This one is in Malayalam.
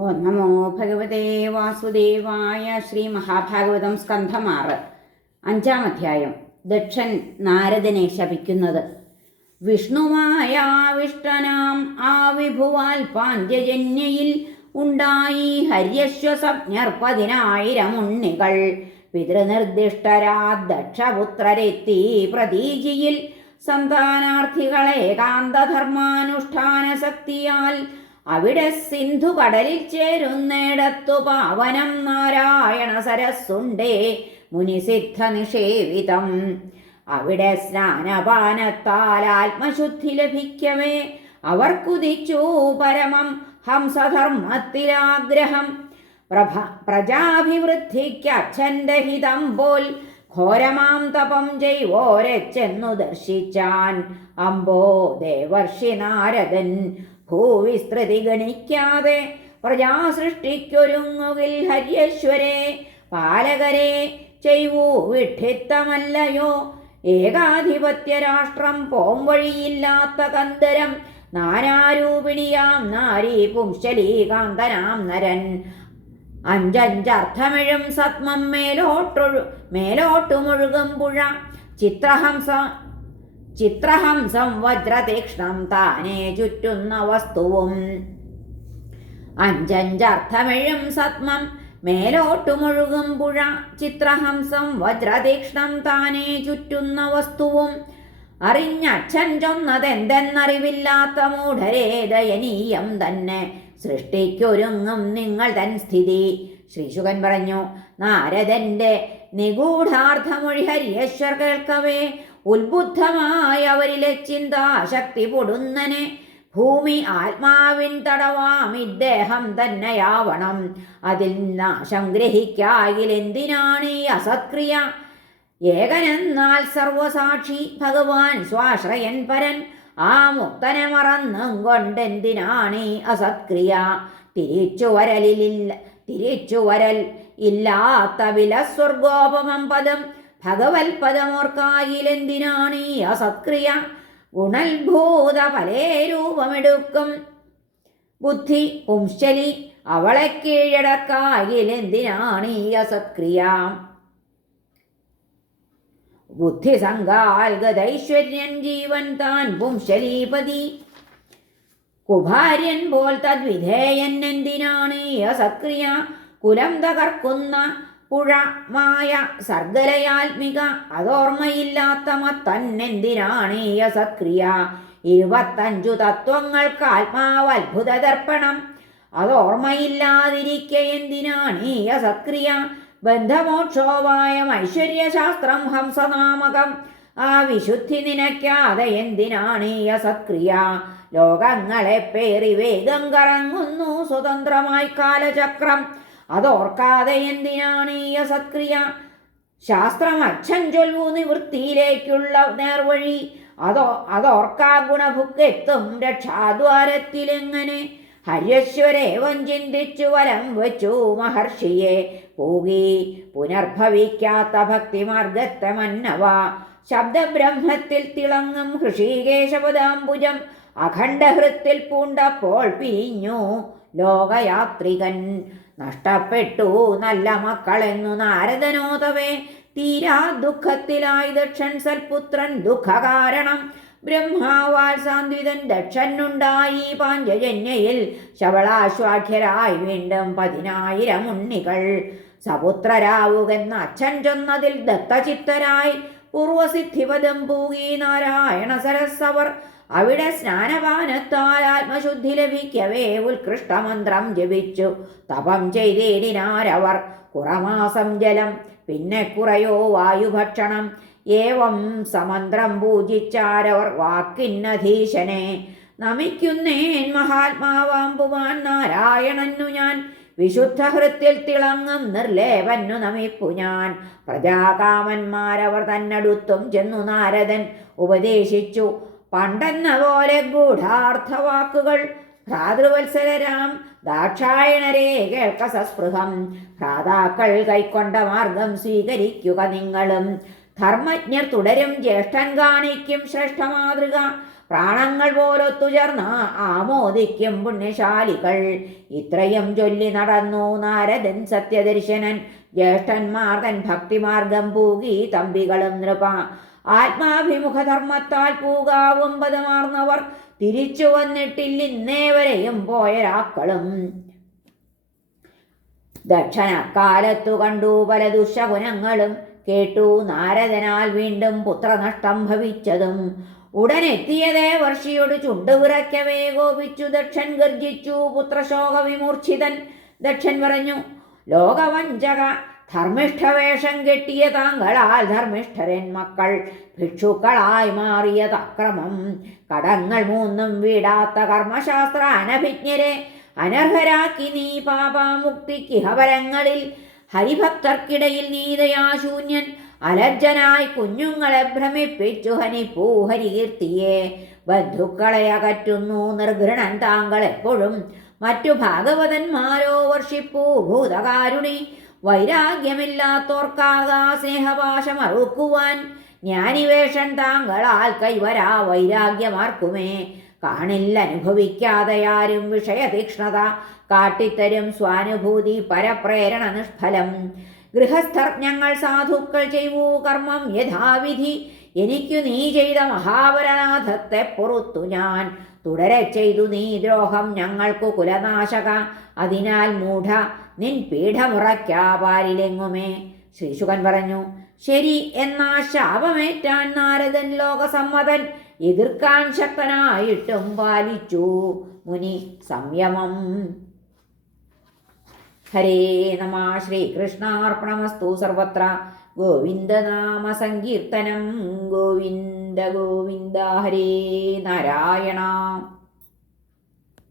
ഓ നമോ ഭഗവതേ വാസുദേവായ ശ്രീ മഹാഭാഗവതം സ്കന്ധമാറ്. അഞ്ചാം അധ്യായം. ദക്ഷൻ നാരദനെ ശപിക്കുന്നത്. വിഷ്ണുവായാവിഷ്ടനാം ആ വിഭുവാൽ പാണ്ഡ്യജന്യയിൽ ഉണ്ടായി ഹര്യശ്വസജ്ഞർ പതിനായിരം ഉണ്ണികൾ. പിതൃനിർദ്ദിഷ്ടരാ ദക്ഷപുത്രരെത്തി പ്രതീചിയിൽ സന്താനാർത്ഥികളെ കാന്തധർമാനുഷ്ഠാന ശക്തിയാൽ അവിടെ സിന്ധു കടലിൽ ചേരുന്നിടത്തു പാവനം നാരായണ സരസ്സുണ്ടേ മുനിസിദ്ധ നിഷേവിതം അവിടെ സ്നാനപാനത്താൽ ആത്മശുദ്ധി ലഭിക്കവേ. അവർ കുതിച്ചു പരമം ഹംസധർമ്മത്തിലാഗ്രഹം. പ്രഭ പ്രജാഭിവൃദ്ധിക്ക് അച്ഛന്റെ ഹിതം പോൽ ഘോരമാം തപം ചെയ്വോരച്ചെന്നു ദർശിച്ചാൻ. അമ്പോ ദേവർഷി നാരദൻ ഭൂവിസ്തൃതി ഗണിക്കാതെ പ്രജാസൃഷ്ടിക്കൊരുങ്ങുകിൽ ഹര്യശ്വരെ പാലകരെ ചെയ്വൂ വിഡ്ഢിത്തമല്ലയോ? ഏകാധിപത്യ രാഷ്ട്രം പോംവഴിയില്ലാത്ത കന്തരം നാരാരൂപിണിയാം നാരീ പുംശലീകാന്തനാം നരൻ. അഞ്ചഞ്ചർത്ഥമിഴും സത്മം മേലോട്ടൊഴു മേലോട്ടുമൊഴുകും പുഴ ചിത്രഹംസ ചിത്രഹംസം വജ്രതീക്ഷ്ണം താനേ ചുറ്റുന്ന വസ്തുവും. അഞ്ചഞ്ചർത്ഥമെഴും സത്മം മേലോട്ടുമൊഴുകും പുഴ. ചിത്രഹംസം വജ്രതീക്ഷ്ണം താനേ ചുറ്റുന്ന വസ്തുവും. അറിഞ്ഞച്ഛൻ ചൊന്നതെന്തെന്നറിവില്ലാത്ത മൂഢരേ ദയനീയം തന്നെ സൃഷ്ടിക്കൊരുങ്ങും നിങ്ങൾ തൻ സ്ഥിതി. ശ്രീശുകൻ പറഞ്ഞു നാരദന്റെ നിഗൂഢാർത്ഥമൊഴി ഹരിയേശ്വർ കേൾക്കവേ ഉത്ബുദ്ധമായ അവരിലെ ചിന്താശക്തി പൊടുന്നനെ. ഭൂമി ആത്മാവിൻ തടവാം ഇദ്ദേഹം തന്നെയാവണം. അതിൽ നാശം ഗ്രഹിക്കായിലെന്തിനാണ് ഈ അസത്ക്രിയ? ഏകനെന്നാൽ സർവസാക്ഷി ഭഗവാൻ സ്വാശ്രയൻ പരൻ ആ മുക്തനെ മറന്നും കൊണ്ടെന്തിനാണ് ഈ അസത്ക്രിയ? തിരിച്ചു വരലില്ല തിരിച്ചു വരൽ ഇല്ലാത്ത വിലസ്വർഗോപമം പദം ഭഗവത് പദമോർക്കായിലെന്തിനാണ് ഈ അസത്ക്രിയ ഗുണൽഭൂത പലേ രൂപമെടുക്കും ബുദ്ധി പുംശലി അവളെ കീഴടക്കായിലെന്തിനാണ് ഈ അസത്ക്രിയ ബുദ്ധിസങ്കാൽഗതൈശ്വര്യൻ ജീവൻ താൻ പുംശലീപതി കുഭാര്യൻ പോൽ തദ്വിധേയൻ എന്തിനാണ് ഈ അസക്രിയ കുലം തകർക്കുന്ന പുഴമായ സർഗലയാത്മിക അതോർമ്മയില്ലാത്ത മത്തന്നെന്തിനാണീയ സക്രിയ ഇരുപത്തഞ്ചു തത്വങ്ങൾക്ക് ആത്മാവ് അത്ഭുത ദർപ്പണം അതോർമ്മയില്ലാതിരിക്കെ എന്തിനാണീയ സക്രിയ ബന്ധമോക്ഷോപായം ഐശ്വര്യശാസ്ത്രം ഹംസനാമകം. ആ വിശുദ്ധി നിനയ്ക്കാതെ എന്തിനാണീയ സക്രിയ ലോകങ്ങളെ പേറി വേഗം കറങ്ങുന്നു സ്വതന്ത്രമായി കാലചക്രം. അതോർക്കാതെ എന്തിനാണ് ഈ അസത്ക്രിയ? ശാസ്ത്രം അച്ഛൻ ചൊല്ലു നിവൃത്തിയിലേക്കുള്ള നേർവഴി. അതോ അതോർക്കാ ഗുണഭുക്ക് എത്തും രക്ഷാദ്വാരത്തിലെങ്ങനെ? ഹര്യശ്വരേവം ചിന്തിച്ചു വലം വച്ചു മഹർഷിയെ. പോകി പുനർഭവിക്കാത്ത ഭക്തിമാർഗത്തെ മന്നവ. ശബ്ദബ്രഹ്മത്തിൽ തിളങ്ങും ഹൃഷീകേശപദാംബുജം അഖണ്ഡഹൃത്തിൽ പൂണ്ടപ്പോൾ പിരിഞ്ഞു. ലോകയാത്രികൻ നഷ്ടപ്പെട്ടു. നല്ല മക്കളെന്നു നാരദനോതവേ തീരാ ദുഃഖത്തിലായി ദക്ഷൻ സൽപുത്രൻ. ദുഃഖകാരണം. ബ്രഹ്മാവാൽ സാന്വിതൻ ദക്ഷനുണ്ടായി. പാഞ്ചജന്യയിൽ ശവളാശ്വാഖ്യരായി വീണ്ടും പതിനായിരം ഉണ്ണികൾ. സപുത്രരാവുകെന്ന അച്ഛൻ ചൊന്നതിൽ ദത്തചിത്തരായി. പൂർവസിദ്ധിപദം പൂകി നാരായണ സരസ്സവർ. അവിടെ സ്നാനപാനത്താൽ ആത്മശുദ്ധി ലഭിക്കവേ ഉത്കൃഷ്ടമന്ത്രം ജപിച്ചു. തപം ചെയ്തേടിനാരവർ. കുറമാസം ജലം പിന്നെ കുറയോ വായുഭക്ഷണം. ഏവം സമന്ത്രം പൂജിച്ചാരവർ വാക്കിന്നധീശനെ. നമിക്കുന്നേൻ മഹാത്മാവാമ്പുവാൻ നാരായണന്നു ഞാൻ. വിശുദ്ധ ഹൃത്തിൽ തിളങ്ങും നിർലേപന്നു നമിപ്പു ഞാൻ. പ്രജാകാമന്മാരവർ തന്നടുത്തും ചെന്നു നാരദൻ ഉപദേശിച്ചു. പണ്ടെന്ന പോലെ ഗൂഢാർത്ഥവാക്കുകൾ. ഭ്രാതൃവത്സരരാം ദാക്ഷായണരെ കേൾക്ക സസ്പൃഹം ഭ്രാതാക്കൾ കൈക്കൊണ്ട മാർഗം സ്വീകരിക്കുക നിങ്ങളും. ധർമ്മജ്ഞർ തുടരും ജ്യേഷ്ഠൻ കാണിക്കും ശ്രേഷ്ഠ മാതൃക. പ്രാണങ്ങൾ പോലൊത്തുചേർന്ന ആമോദിക്കും പുണ്യശാലികൾ. ഇത്രയും ചൊല്ലി നടന്നു നാരദൻ സത്യദർശനൻ. ജ്യേഷ്ഠന്മാർ തൻ ഭക്തിമാർഗം പൂകി തമ്പികളും നൃപ ആത്മാഭിമുഖധർമ്മത്താൽ പൂകാവും പദമാർന്നവർ തിരിച്ചു വന്നിട്ടില്ലിന്നേവരെയും പോയരാക്കളും. ദക്ഷണക്കാലത്തു കണ്ടു പല ദുശകുനങ്ങളും. കേട്ടു നാരദനാൽ വീണ്ടും പുത്രനഷ്ടം ഭവിച്ചതും. ഉടനെത്തിയതേ വർഷിയോട് ചുണ്ടുവിറയ്ക്കവേ കോപിച്ചു. ദക്ഷൻ ഗർജിച്ചു പുത്രശോക വിമൂർച്ഛിതൻ ദക്ഷൻ പറഞ്ഞു ലോകവഞ്ചക ധർമ്മിഷ്ഠവേഷം കെട്ടിയ താങ്കളാൽ ധർമ്മിഷ്ഠരൻ മക്കൾ. ഭിക്ഷുക്കളായി മാറിയത് അക്രമം. കടങ്ങൾ മൂന്നും വീടാത്ത കർമ്മശാസ്ത്ര അനഭിജ്ഞരെ അനർഹരാക്കി നീ പാപാമുക്തിക്കിഹപരങ്ങളിൽ ഹരിഭക്തർക്കിടയിൽ നീതയാശൂന്യൻ അലജ്ജനായി കുഞ്ഞുങ്ങളെ ഭ്രമിപ്പിച്ചു. ഹനിപ്പൂ ഹരികീർത്തിയെ. ബന്ധുക്കളെ അകറ്റുന്നു നിർഘൃണൻ താങ്കൾ എപ്പോഴും. മറ്റു ഭാഗവതന്മാരോ വർഷിപ്പൂ ഭൂതകാരുണി. വൈരാഗ്യമില്ലാത്തോർക്കാകാ സ്നേഹപാശം അറുക്കുവാൻ ജ്ഞാനിവേഷൻ താങ്കളാൽ കൈവരാ വൈരാഗ്യമാർക്കുമേ. കാണില്ല അനുഭവിക്കാതെയാരും വിഷയതീക്ഷ്ണത കാട്ടിത്തരും സ്വാനുഭൂതി പരപ്രേരണ നിഷ്ഫലം. ഗൃഹസ്ഥർ ഞങ്ങൾ സാധുക്കൾ ചെയ്യൂ കർമ്മം യഥാവിധി. എനിക്കു നീ ചെയ്ത മഹാപരനാഥത്തെ പൊറുത്തു ഞാൻ. തുടരെ ചെയ്തു നീ ദ്രോഹം ഞങ്ങൾക്കു കുലനാശക. അതിനാൽ മൂഢ നിൻ പീഠമുറയ്ക്കാപാരിലെങ്ങുമേ ശ്രീശുഖൻ പറഞ്ഞു ശരി എന്നാ ശാപമേറ്റാൻ നാരദൻ ലോകസമ്മതൻ എതിർക്കാൻ ശക്തനായിട്ടും പാലിച്ചു. മുനി സംയമം. ഹരേ നമ ശ്രീകൃഷ്ണാർപ്പണമസ്തു സർവത്ര. ഗോവിന്ദനാമ സങ്കീർത്തനം ഗോവിന്ദ ഗോവിന്ദ ഹരേ നാരായണ.